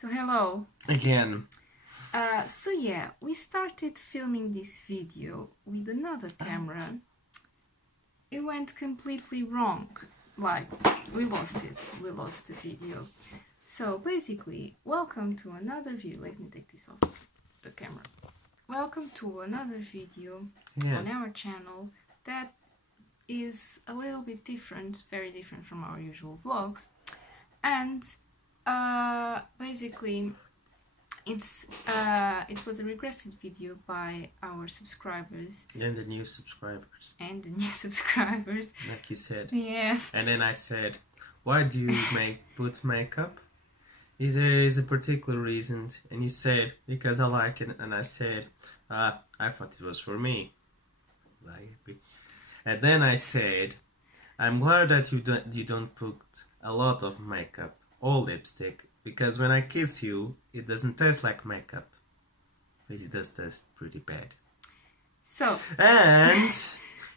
So hello. Again. So yeah, we started filming this video with another camera. It went completely wrong. Like, we lost the video. So basically, welcome to another video. Let me take this off the camera. Welcome to another video on our channel that is a little bit different, very different from our usual vlogs. And basically it was a requested video by our subscribers And the new subscribers. Like you said. Yeah. And then I said, why do you put makeup? If there is a particular reason. And you said, because I like it. And I said, I thought it was for me. And then I said, I'm glad that you don't put a lot of makeup or lipstick, because when I kiss you, it doesn't taste like makeup, but it does taste pretty bad. So, and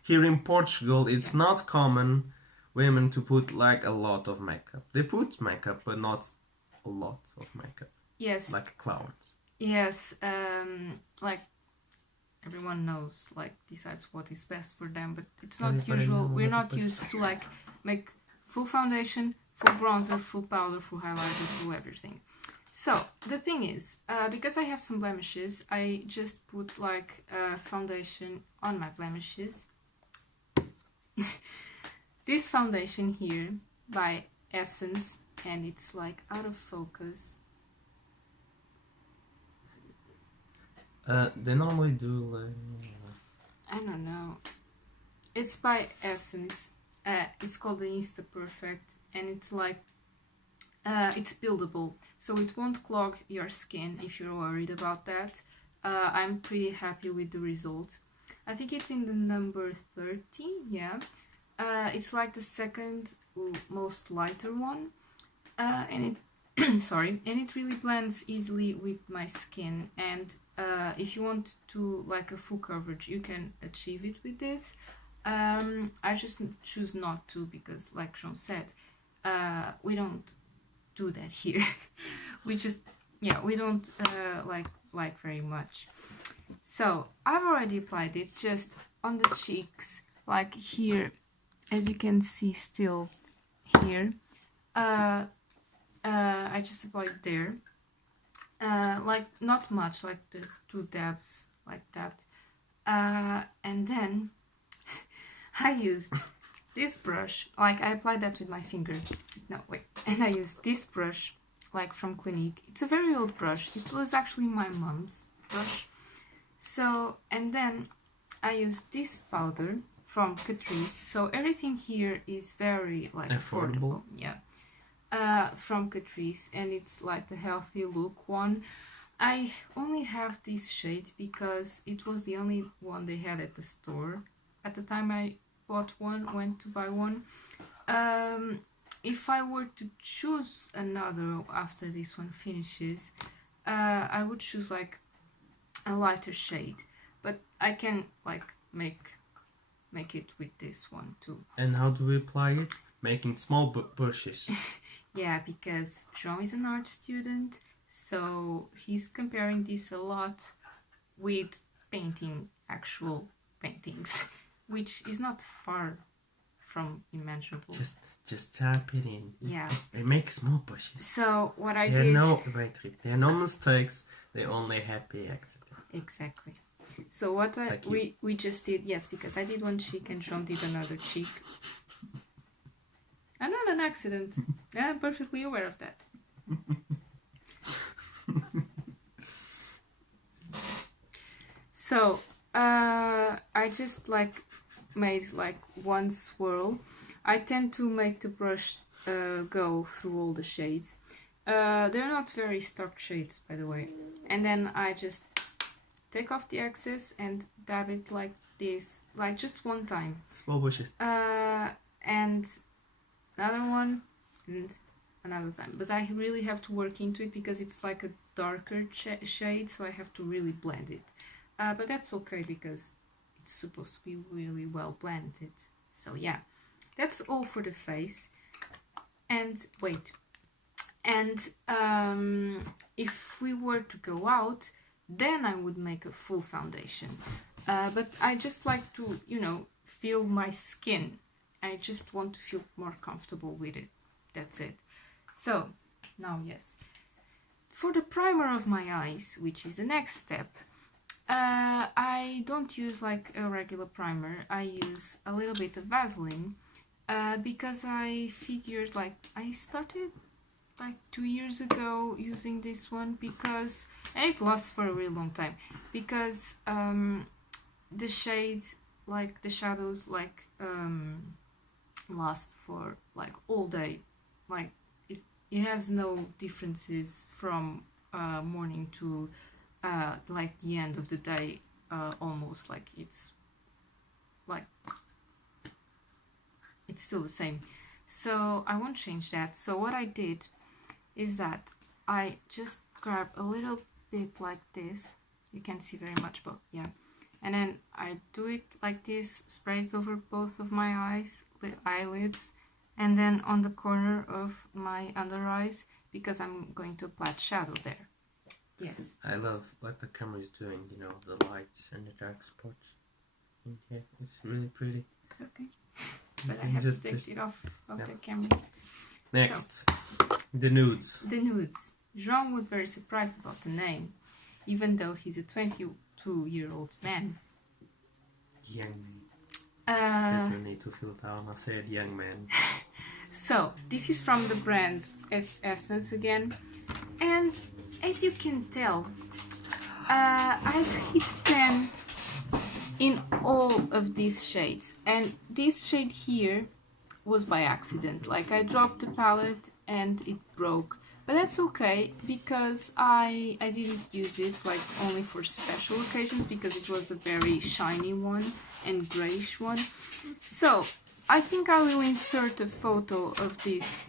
here in Portugal, it's not common women to put like a lot of makeup. They put makeup, but not a lot of makeup. Yes. Like clowns. Yes. Like everyone knows, like decides what is best for them, but it's not usual. We're not used to like make full foundation, full bronzer, full powder, full highlighter, full everything. So the thing is, because I have some blemishes, I just put like foundation on my blemishes. This foundation here by Essence, and it's like out of focus. They normally do like... I don't know. It's by Essence. It's called the Insta Perfect, and it's like it's buildable, so it won't clog your skin if you're worried about that. I'm pretty happy with the result. I think it's in the number 30. Yeah. It's like the second most lighter one, and it sorry, and it really blends easily with my skin. And if you want to like a full coverage, you can achieve it with this. I just choose not to, because like João said, we don't do that here. We just, yeah, we don't like very much. So I've already applied it just on the cheeks, like here, as you can see still here. I just applied there, like not much, like the 2 dabs like that, and then I used this brush, like I applied that with my finger, and I used this brush, like from Clinique. It's a very old brush, it was actually my mom's brush. So, and then I used this powder from Catrice, so everything here is very like affordable. Yeah. From Catrice, and it's like the Healthy Look one. I only have this shade because it was the only one they had at the store at the time I went to buy one. If I were to choose another after this one finishes, I would choose like a lighter shade, but I can like make it with this one too. And how do we apply it? Making small brushes. Yeah, because João is an art student, so he's comparing this a lot with painting actual paintings, which is not far from imaginable. Just tap it in. Yeah. They make small brushes. So what I there did... There are no mistakes, they're only happy accidents. Exactly. So what we just did, yes, because I did one cheek and João did another cheek. And not an accident. I'm perfectly aware of that. So, I just like made like one swirl. I tend to make the brush go through all the shades. They're not very stark shades, by the way. And then I just take off the excess and dab it like this, like just one time. Small brushes. And another one, and another time. But I really have to work into it because it's like a darker shade, so I have to really blend it. But that's okay because it's supposed to be really well blended. So yeah, that's all for the face. And wait, And if we were to go out, then I would make a full foundation. But I just like to, feel my skin. I just want to feel more comfortable with it. That's it. So, now yes. For the primer of my eyes, which is the next step, I don't use like a regular primer. I use a little bit of Vaseline because I figured like I started like 2 years ago using this one because, and it lasts for a really long time, because the shades, like the shadows, like last for like all day. Like it has no differences from morning to like the end of the day, almost like it's still the same. So I won't change that. So what I did is that I just grab a little bit like this. You can't see very much, but yeah. And then I do it like this, spray it over both of my eyes, the eyelids, and then on the corner of my under eyes, because I'm going to apply shadow there. Yes. I love what the camera is doing, the lights and the dark spots. Yeah, it's really pretty. Okay. But I have to take it off of the camera. Next, the nudes. The nudes. João was very surprised about the name, even though he's a 22-year-old man. Young. There's no need to feel down. I said young man. So, this is from the brand Essence again. And as you can tell, I've hit pan in all of these shades. And this shade here was by accident. Like I dropped the palette and it broke. But that's okay because I didn't use it like only for special occasions because it was a very shiny one and grayish one. So I think I will insert a photo of this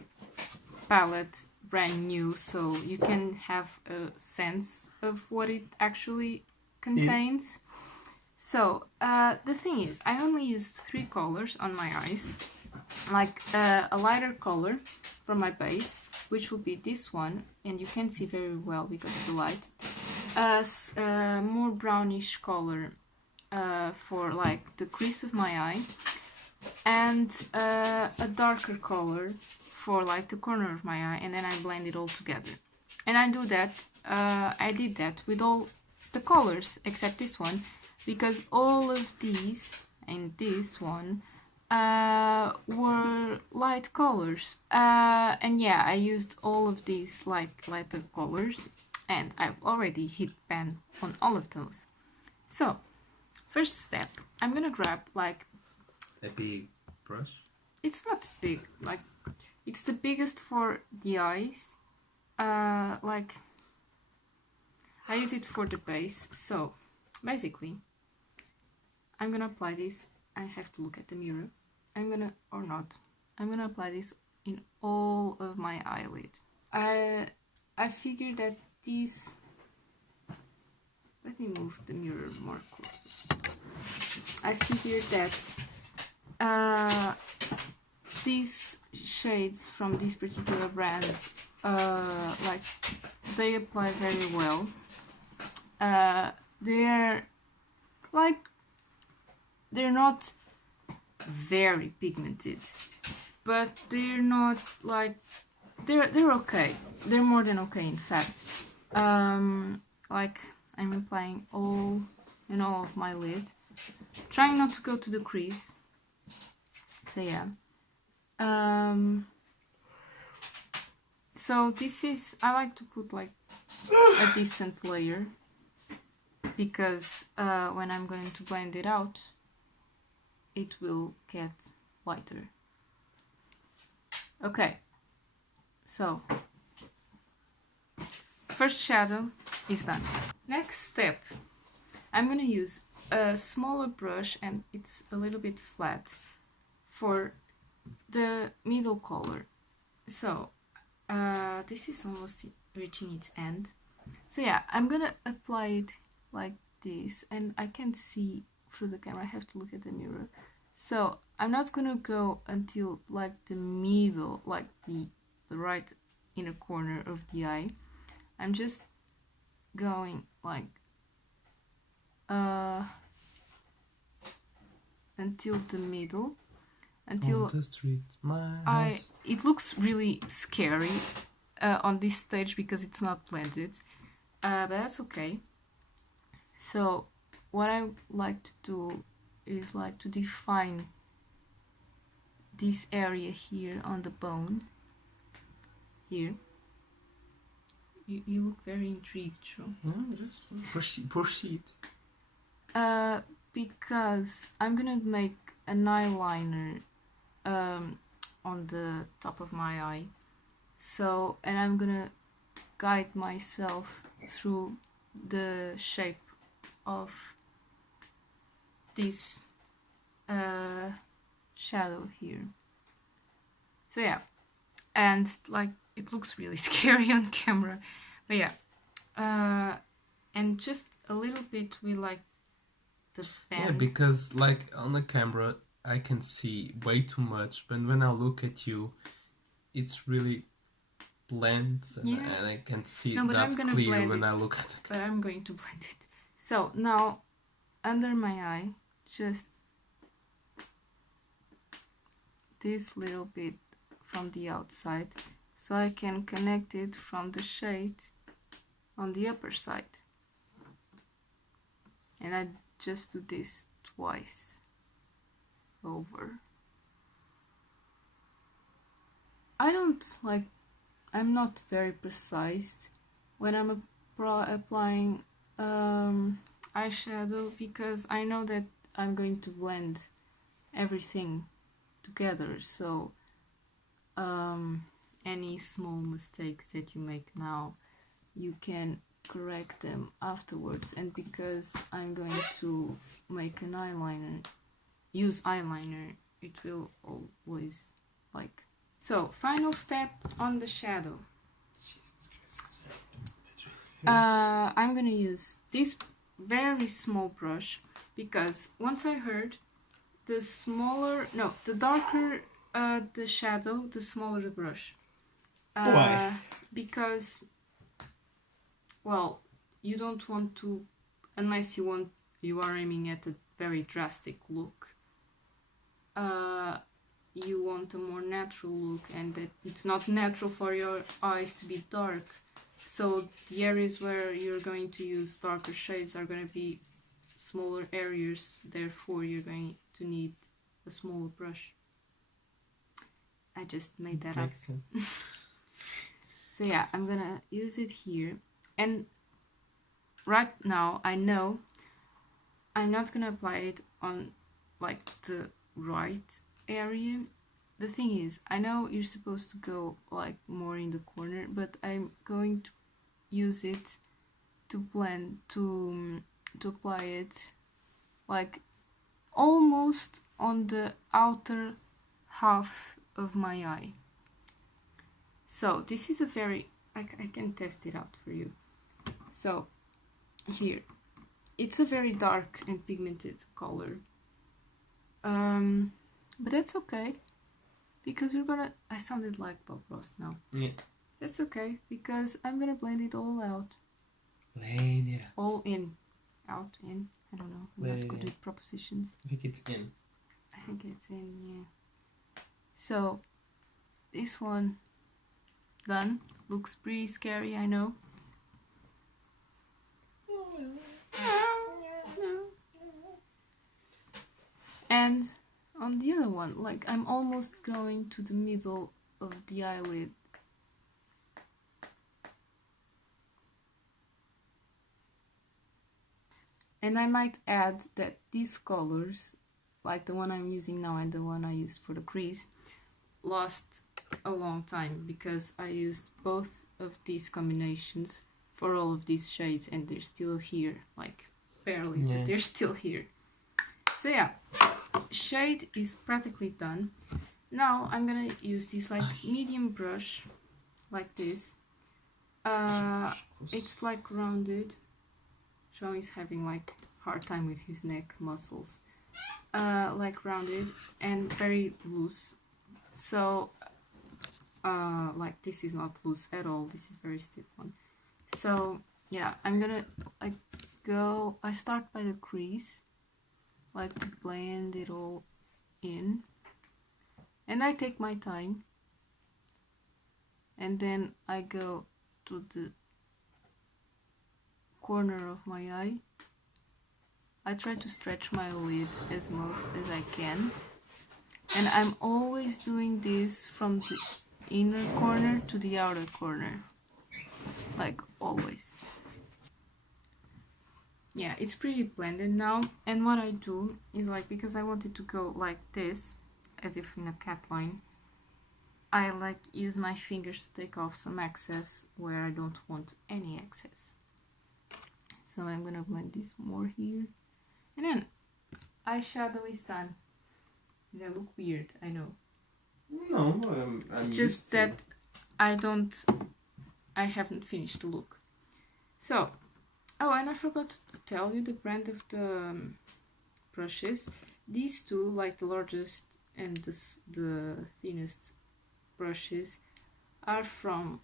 palette brand new so you can have a sense of what it actually contains. Yes. So the thing is, I only used 3 colors on my eyes. Like a lighter color from my base, which will be this one, and you can see very well because of the light. More brownish color for like the crease of my eye, and a darker color for like the corner of my eye, and then I blend it all together. And I did that with all the colors except this one, because all of these and this one were light colors, and yeah, I used all of these lighter colors, and I've already hit pan on all of those. So first step, I'm gonna grab like a big brush. It's not big, like it's the biggest for the eyes. Like I use it for the base. So basically I'm gonna apply this. I have to look at the mirror. I'm gonna apply this in all of my eyelid. I figured that these, let me move the mirror more close. I figured that these shades from this particular brand, like they apply very well. They're not very pigmented, but they're not like they're okay. They're more than okay, in fact. Like I'm applying all of my lid, trying not to go to the crease. So yeah. So this is, I like to put like a decent layer because when I'm going to blend it out, it will get lighter. Okay, so first shadow is done. Next step, I'm gonna use a smaller brush, and it's a little bit flat, for the middle color. So this is almost reaching its end. So yeah, I'm gonna apply it like this, and I can't see through the camera, I have to look at the mirror. So I'm not gonna go until like the middle, like the right in a corner of the eye. I'm just going like until the middle, until On the street, my I. house. It looks really scary on this stage because it's not blended, but that's okay. So what I like to do is like to define this area here on the bone. Here. You look very intrigued, Joe. No, just proceed. Because I'm gonna make an eyeliner on the top of my eye. So, and I'm gonna guide myself through the shape of this shadow here. So yeah, and like it looks really scary on camera, but yeah, and just a little bit with like the pen. Yeah, because like on the camera I can see way too much, but when I look at you, it's really blend, Yeah. and I can see No, but I'm that gonna clear blend when it. I look at the But I'm going to blend it. So now, under my eye, just this little bit from the outside, so I can connect it from the shade on the upper side. And I just do this twice over. I'm not very precise when I'm applying eyeshadow, because I know that I'm going to blend everything together, so any small mistakes that you make now, you can correct them afterwards. And because I'm going to make an eyeliner, use eyeliner, it will always like. So, final step on the shadow. I'm gonna use this very small brush, because once I heard the darker the shadow, the smaller the brush. Why? Because, well, you don't want to, unless you are aiming at a very drastic look. You want a more natural look, and that it's not natural for your eyes to be dark. So the areas where you're going to use darker shades are going to be smaller areas, therefore you're going to need a smaller brush. I just made that up. Makes sense. So yeah, I'm gonna use it here, and right now I know I'm not gonna apply it on like the right area. The thing is, I know you're supposed to go like more in the corner, but I'm going to use it to blend, to apply it like almost on the outer half of my eye. So this is a very, I can test it out for you. So here, it's a very dark and pigmented color, but that's okay, because I sounded like Bob Ross now. Yeah. That's okay, because I'm gonna blend it all out. Blend, yeah. All in. Out, in. I don't know. I'm not good Yeah. with propositions. I think it's in. I think it's in, yeah. So, this one done. Looks pretty scary, I know. And on the other one, like I'm almost going to the middle of the eyelid. And I might add that these colors, like the one I'm using now and the one I used for the crease, lost a long time, because I used both of these combinations for all of these shades, and they're still here, like barely, Yeah. but they're still here. So yeah, shade is practically done. Now I'm gonna use this like medium brush, like this. It's like rounded. Sean is having like hard time with his neck muscles. Like rounded and very loose. So like this is not loose at all, this is very stiff one. So yeah, I'm gonna I start by the crease, like to blend it all in, and I take my time, and then I go to the corner of my eye. I try to stretch my lid as most as I can, and I'm always doing this from the inner corner to the outer corner, like always. Yeah, it's pretty blended now, and what I do is, like, because I want it to go like this, as if in a cat line, I like use my fingers to take off some excess where I don't want any excess. So I'm gonna blend this more here, and then eyeshadow is done. They look weird, I know. No, I'm just that I haven't finished the look. So, oh, and I forgot to tell you the brand of the brushes. These two, like the largest and the thinnest brushes, are from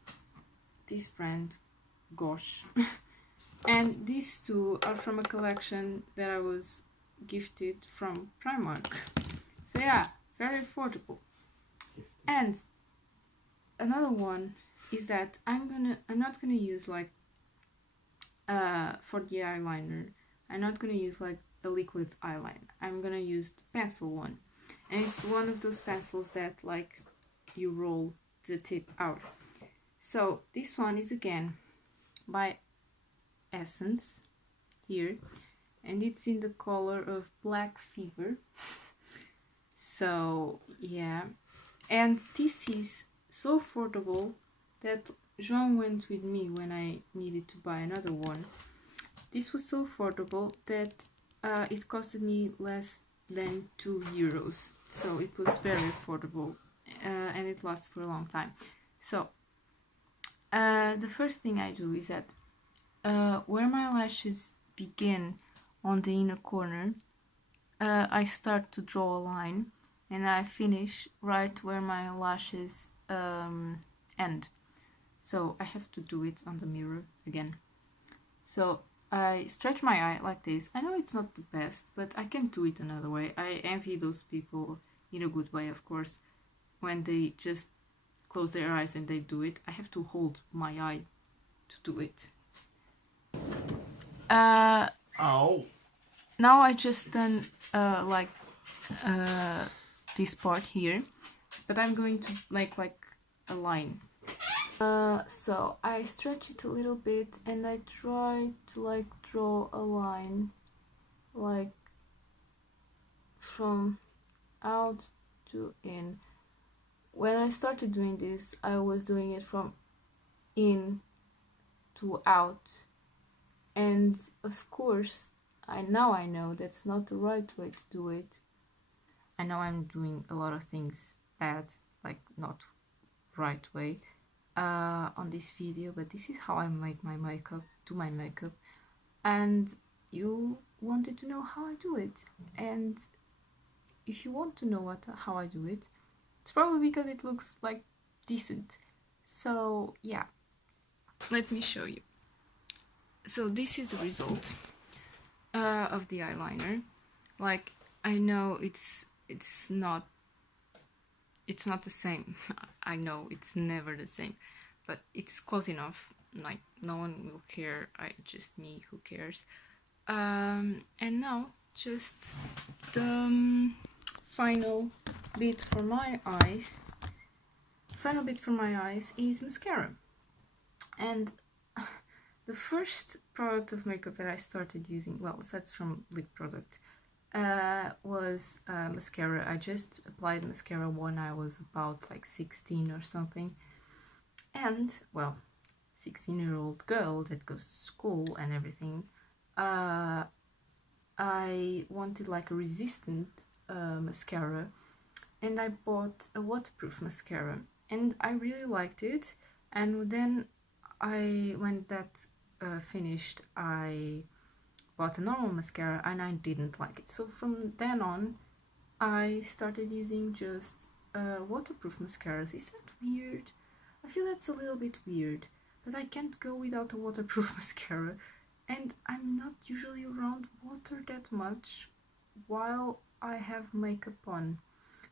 this brand, Gosh. And these two are from a collection that I was gifted from Primark. So yeah, very affordable. And another one is that I'm not gonna use like for the eyeliner, I'm not gonna use like a liquid eyeliner. I'm gonna use the pencil one, and it's one of those pencils that like you roll the tip out. So this one is again by Essence here, and it's in the color of Black Fever. So yeah, and this is so affordable that João went with me when I needed to buy another one. This was so affordable that it costed me less than €2, so it was very affordable, and it lasts for a long time. So the first thing I do is that where my lashes begin on the inner corner, I start to draw a line, and I finish right where my lashes end. So I have to do it on the mirror again. So I stretch my eye like this. I know it's not the best, but I can do it another way. I envy those people, in a good way of course, when they just close their eyes and they do it. I have to hold my eye to do it. Ow! Now I just done like this part here, but I'm going to make like a line. So I stretch it a little bit and I try to like draw a line like from out to in. When I started doing this, I was doing it from in to out, and of course now I know that's not the right way to do it. I know I'm doing a lot of things bad, like not right way on this video, but this is how I make my makeup, do my makeup, and you wanted to know how I do it. And if you want to know how I do it, it's probably because it looks like decent. So yeah, let me show you. So this is the result of the eyeliner. Like, I know it's not the same. I know it's never the same, but it's close enough. Like, no one will care. Just me who cares. And now just the final bit for my eyes. Final bit for my eyes is mascara. And the first product of makeup that I started using, well, aside from lip product, was mascara. I just applied mascara when I was about like 16 or something. And, well, 16-year-old girl that goes to school and everything, I wanted like a resistant mascara, and I bought a waterproof mascara, and I really liked it. And then when that finished, I bought a normal mascara and I didn't like it. So from then on, I started using just waterproof mascaras. Is that weird? I feel that's a little bit weird, but I can't go without a waterproof mascara, and I'm not usually around water that much while I have makeup on.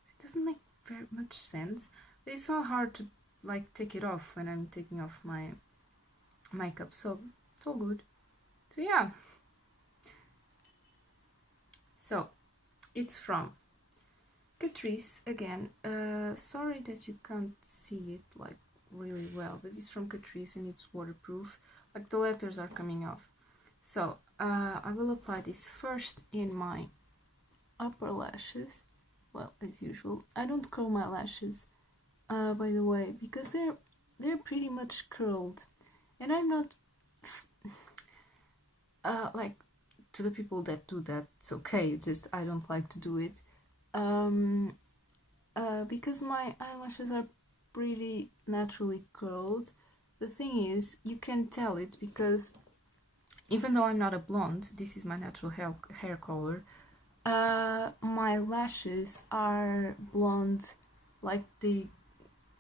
It doesn't make very much sense. It's not hard to like take it off when I'm taking off my makeup, so it's all good. So yeah. So it's from Catrice again. Sorry that you can't see it like really well, but it's from Catrice and it's waterproof. Like the letters are coming off. So I will apply this first in my upper lashes. Well, as usual, I don't curl my lashes, by the way, because they're pretty much curled, and I'm not like, to the people that do that, it's okay. Just I don't like to do it, because my eyelashes are pretty naturally curled. The thing is, you can tell it because even though I'm not a blonde, this is my natural hair color. My lashes are blonde, like the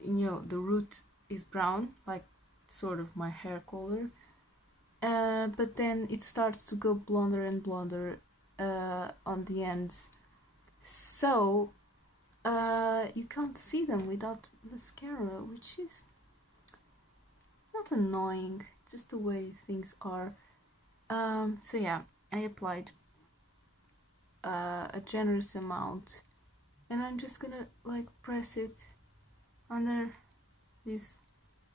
root is brown, like sort of my hair color. But then it starts to go blonder and blonder on the ends, so you can't see them without mascara, which is not annoying, just the way things are. So yeah, I applied a generous amount, and I'm just gonna like press it under these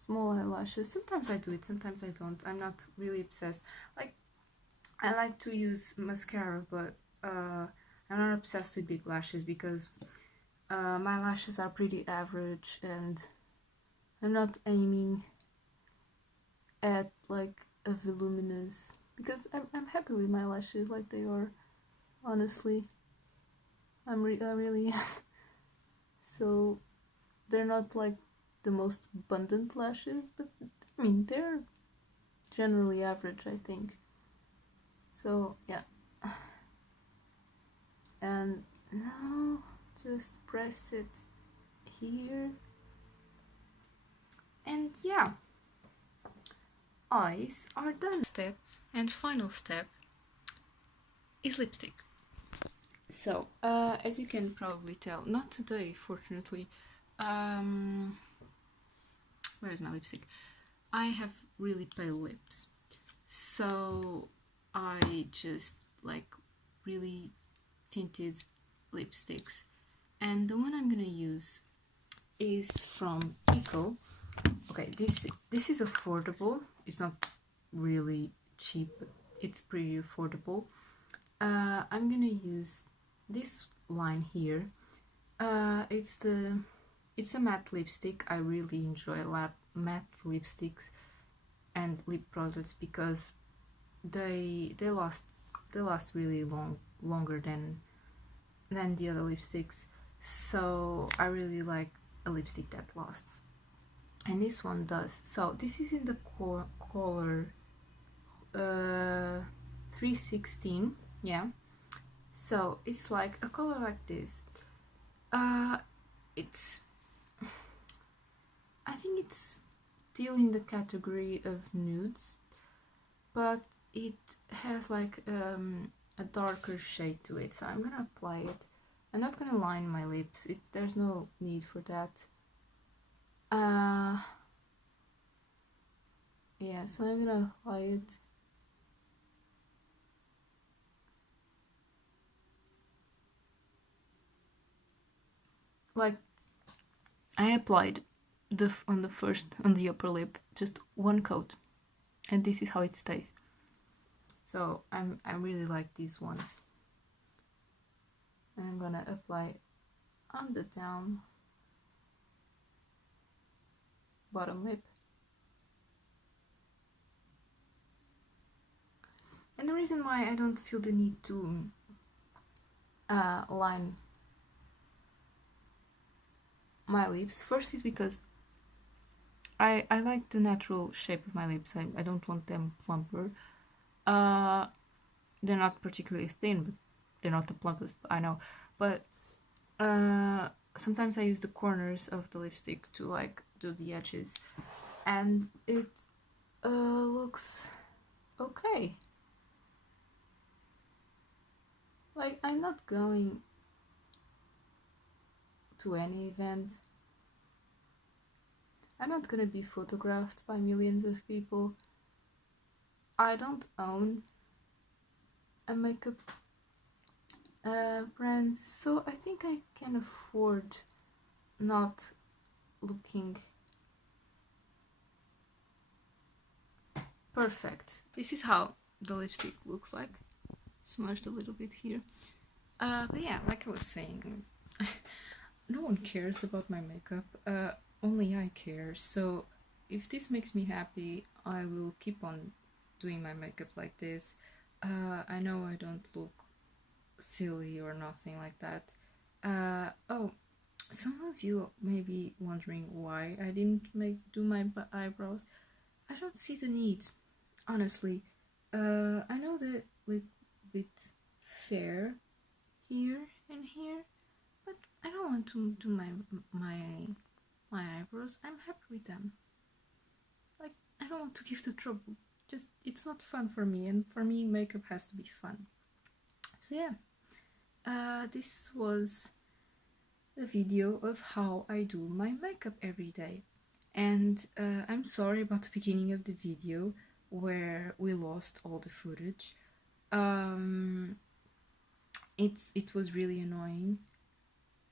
small eyelashes. Sometimes I do it, sometimes I don't. I'm not really obsessed. Like, I like to use mascara, but I'm not obsessed with big lashes because my lashes are pretty average, and I'm not aiming at like a voluminous, because I'm happy with my lashes like they are. Honestly, I really am. So they're not like the most abundant lashes, but I mean they're generally average, I think. So yeah, and now just press it here, and yeah, eyes are done. Step and final step is lipstick. So, as you can probably tell, not today, fortunately. Where's my lipstick? I have really pale lips, so I just like really tinted lipsticks, and the one I'm gonna use is from Pico. Okay, this is affordable. It's not really cheap, but it's pretty affordable. I'm gonna use this line here. It's a matte lipstick. I really enjoy matte lipsticks and lip products because they last really longer than the other lipsticks. So I really like a lipstick that lasts, and this one does. So this is in the color 316. Yeah, so it's like a color like this. It's, I think it's still in the category of nudes, but it has like a darker shade to it, so I'm gonna apply it. I'm not gonna line my lips, there's no need for that. Yeah, so I'm gonna apply it. Like, I applied on the upper lip, just one coat, and this is how it stays. So I really like these ones. And I'm gonna apply on the bottom lip. And the reason why I don't feel the need to line my lips first is because I like the natural shape of my lips. I don't want them plumper. They're not particularly thin, but they're not the plumpest, I know. But sometimes I use the corners of the lipstick to like do the edges, and it looks okay. Like, I'm not going to any event. I'm not gonna be photographed by millions of people. I don't own a makeup brand, so I think I can afford not looking perfect. This is how the lipstick looks like. Smudged a little bit here. But yeah, like I was saying, no one cares about my makeup. Only I care. So if this makes me happy, I will keep on doing my makeup like this. I know I don't look silly or nothing like that. Oh, some of you may be wondering why I didn't do my eyebrows. I don't see the need, honestly. I know the little bit fair here and here, but I don't want to do my eyebrows. I'm happy with them. Like, I don't want to give the trouble. Just, it's not fun for me, and for me makeup has to be fun. So yeah, this was the video of how I do my makeup every day. And I'm sorry about the beginning of the video where we lost all the footage. It was really annoying,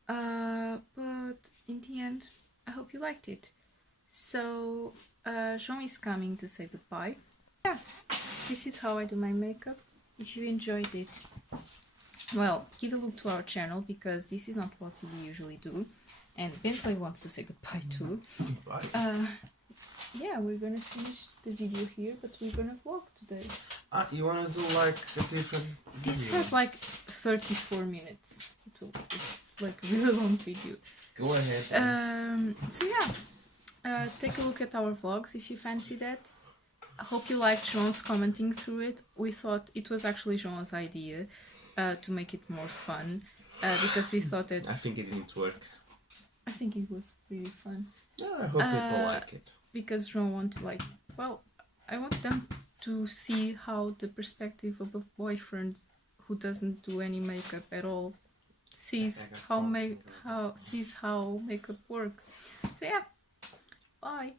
but in the end I hope you liked it. So Jean is coming to say goodbye. Yeah, this is how I do my makeup. If you enjoyed it, well, give a look to our channel, because this is not what we usually do. And Bentley wants to say goodbye too. Yeah, we're gonna finish the video here, but we're gonna vlog today. You wanna do like a different This video? has like 34 minutes. It's like a really long video. Go ahead. So yeah, take a look at our vlogs if you fancy that. I hope you liked Jean's commenting through it. We thought it was actually Jean's idea to make it more fun, because we thought that... I think it didn't work. I think it was really fun. Yeah, I hope people like it. Because Jean wanted, like, well, I want them to see how the perspective of a boyfriend who doesn't do any makeup at all sees how makeup works. So yeah, bye.